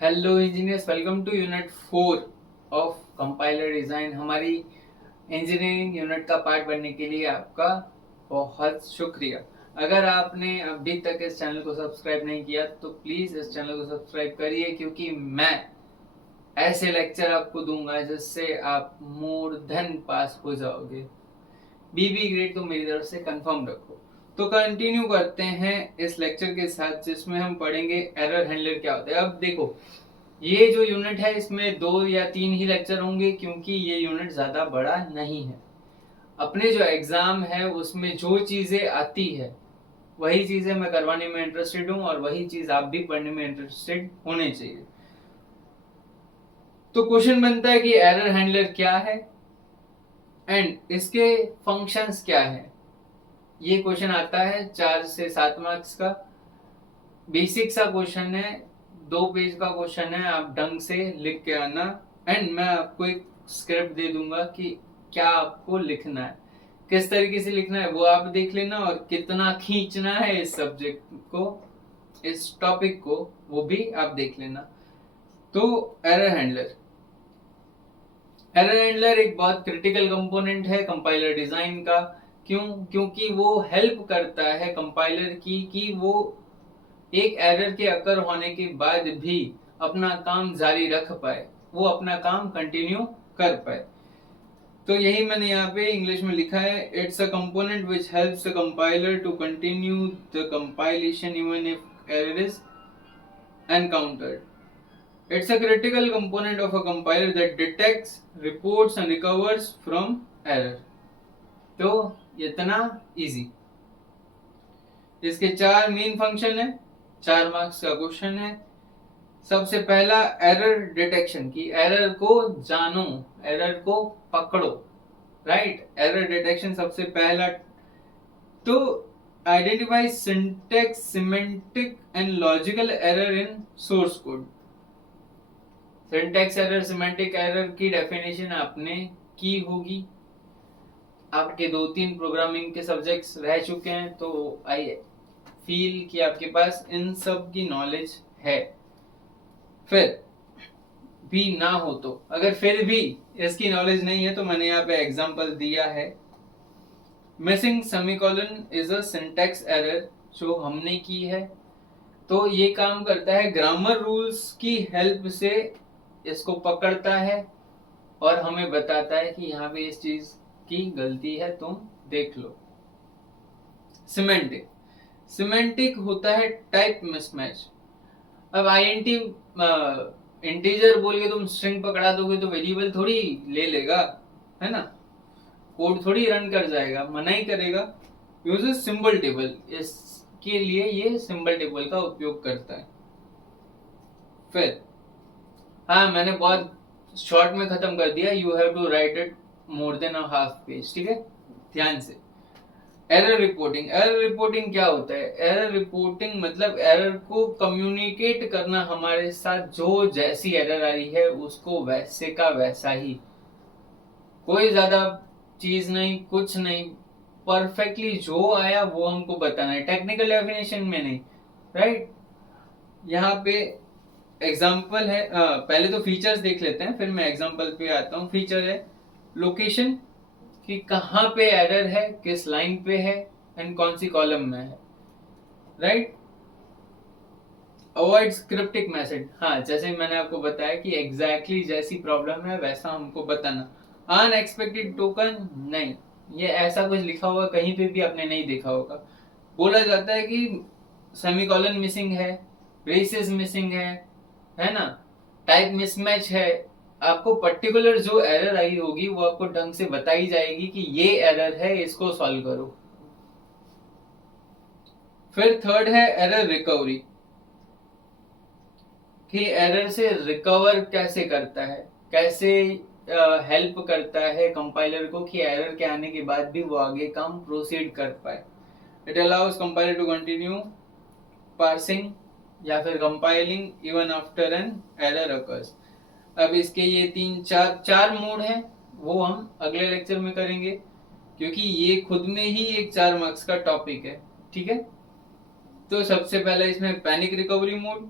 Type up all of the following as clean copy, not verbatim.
Hello engineers, welcome to unit 4 of compiler design. हमारी engineering unit का part बनने के लिए आपका बहुत शुक्रिया। अगर आपने अभी तक इस चैनल को सब्सक्राइब नहीं किया तो प्लीज इस चैनल को सब्सक्राइब करिए, क्योंकि मैं ऐसे लेक्चर आपको दूंगा जिससे आप मोर देन पास हो जाओगे। बीबी ग्रेड तो मेरी तरफ से कंफर्म रखो। तो कंटिन्यू करते हैं इस लेक्चर के साथ, जिसमें हम पढ़ेंगे एरर हैंडलर क्या होता है। अब देखो, ये जो यूनिट है इसमें 2 या 3 ही लेक्चर होंगे, क्योंकि ये यूनिट ज्यादा बड़ा नहीं है। अपने जो एग्जाम है उसमें जो चीजें आती है वही चीजें मैं करवाने में इंटरेस्टेड हूँ, और वही चीज आप भी पढ़ने में इंटरेस्टेड होने चाहिए। तो क्वेश्चन बनता है कि एरर हैंडलर क्या है एंड इसके फंक्शंस क्या है। ये क्वेश्चन आता है 4 से 7 मार्क्स का। बेसिक सा क्वेश्चन है, 2 पेज का क्वेश्चन है। आप ढंग से लिख के आना, एंड मैं आपको एक स्क्रिप्ट दे दूंगा कि क्या आपको लिखना है, किस तरीके से लिखना है वो आप देख लेना, और कितना खींचना है इस सब्जेक्ट को, इस टॉपिक को, वो भी आप देख लेना। तो एरर हैंडलर एरर हैंडलर एक बहुत क्रिटिकल कंपोनेंट है कंपाइलर डिजाइन का। क्यों? क्योंकि वो हेल्प करता है कंपाइलर की कि वो एक एरर के अकर होने के बाद भी अपना काम जारी रख पाए, वो अपना काम कंटिन्यू कर पाए। तो यही मैंने यहाँ पे इंग्लिश में लिखा है, it's a component which helps the compiler to continue the compilation even if error is encountered. It's a critical component of a compiler that detects, reports and recovers from error. तो इतना easy. इसके 4 main function है, 4 marks का question है। सबसे पहला error detection, की error को जानो, एरर को पकड़ो। राइट, एरर डिटेक्शन सबसे पहला। तो identify syntax, semantic and logical error in source code. Syntax error, semantic error की डेफिनेशन आपने की होगी। आपके 2-3 प्रोग्रामिंग के सब्जेक्ट्स रह चुके हैं, तो आई फील कि आपके पास इन सब की नॉलेज है। फिर भी ना हो तो, अगर फिर भी इसकी नॉलेज नहीं है, तो मैंने यहाँ पे एग्जांपल दिया है। Missing semicolon is a syntax error, जो हमने की है। तो ये काम करता है, ग्रामर रूल्स की हेल्प से इसको पकड़ता है और हमें बताता है कि यहाँ पे इस चीज की गलती है, तुम देख लो। सिमेंटिक सिमेंटिक होता है टाइप मिसमैच। अब आईएनटी इंटीजर बोल के तुम स्ट्रिंग पकड़ा दोगे तो वेरिएबल थोड़ी ले लेगा, है ना। कोड थोड़ी रन कर जाएगा, मना ही करेगा। यूजेस सिंबल टेबल, इसके लिए ये सिंबल टेबल का उपयोग करता है। फिर हाँ, मैंने बहुत शॉर्ट में खत्म कर दिया। You have to write it more than a half page, ठीक है, ध्यान से। एरर रिपोर्टिंग, एरर रिपोर्टिंग क्या होता है? एरर रिपोर्टिंग मतलब एरर को कम्युनिकेट करना हमारे साथ। जो जैसी एरर आई है उसको वैसे का वैसा ही, कोई ज्यादा चीज नहीं, कुछ नहीं, परफेक्टली जो आया वो हमको बताना है, टेक्निकल डेफिनेशन में नहीं। राइट, यहाँ पे एग्जाम्पल है। पहले तो फीचर्स देख लेते हैं, फिर मैं एग्जाम्पल पे आता हूँ। फीचर है लोकेशन, कि कहाँ पे एरर है, किस लाइन पे है, एंड कौन सी कॉलम में है। Right, avoid cryptic message. हाँ, जैसे मैंने आपको बताया कि एग्जैक्टली जैसी प्रॉब्लम है वैसा हमको बताना। अनएक्सपेक्टेड टोकन नहीं, ये ऐसा कुछ लिखा हुआ कहीं पे भी आपने नहीं देखा होगा। बोला जाता है कि सेमीकोलन मिसिंग है, ब्रेसेस मिसिंग है ना, टाइप मिसमैच है। आपको पर्टिकुलर जो एरर आई होगी वो आपको ढंग से बताई जाएगी कि ये एरर है, इसको सॉल्व करो। फिर थर्ड है एरर रिकवरी, कि एरर से रिकवर कैसे करता है, कैसे हेल्प करता है कंपाइलर को कि एरर के आने के बाद भी वो आगे काम प्रोसीड कर पाए। It allows compiler to continue parsing या फिर compiling even after an error occurs. अब इसके ये 3-4 मोड हैं, वो हम अगले लेक्चर में करेंगे, क्योंकि ये खुद में ही एक 4 मार्क्स का टॉपिक है। ठीक है, तो सबसे पहले इसमें panic recovery mode,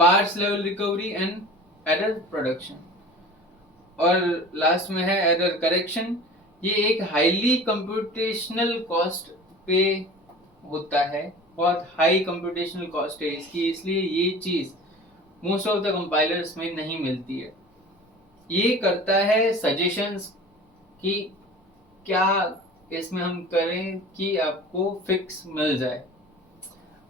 phrase level recovery and error production. और लास्ट में है एरर करेक्शन। ये एक हाईली कंप्यूटेशनल कॉस्ट पे होता है, बहुत हाई कंप्यूटेशनल कॉस्ट है इसकी, इसलिए ये चीज मोस्ट ऑफ द कंपाइलर्स में नहीं मिलती है। ये करता है सजेशंस कि क्या इसमें हम करें कि आपको फिक्स मिल जाए।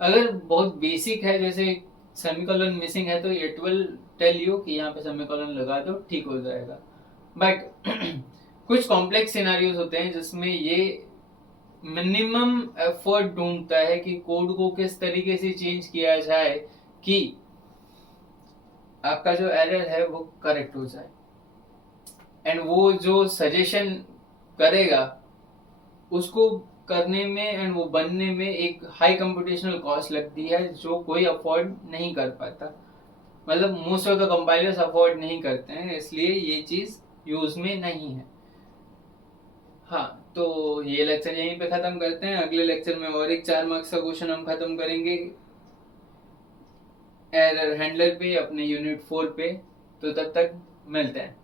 अगर बहुत बेसिक है, जैसे सेमीकोलन मिसिंग है, तो इट विल टेल यू कि यहाँ पे सेमीकोलन लगा दो, ठीक हो जाएगा। बट कुछ कॉम्प्लेक्स सिनेरियोज होते हैं जिसमें ये मिनिमम एफर्ट ढूंढता है कि कोड को किस तरीके से चेंज किया जाए कि आपका जो एरर है वो करेक्ट हो जाए। एंड वो जो सजेशन करेगा उसको करने में एंड वो बनने में एक हाई कंप्यूटेशनल कॉस्ट लगती है जो कोई अफोर्ड नहीं कर पाता, मतलब most of the compilers afford नहीं करते हैं, इसलिए ये चीज यूज में नहीं है। हाँ, तो ये लेक्चर यहीं पे खत्म करते हैं। अगले लेक्चर में और एक 4 मार्क्स का क्वेश्चन हम खत्म करेंगे एरर हैंडलर पे अपने यूनिट 4 पे। तो तब तक मिलते हैं।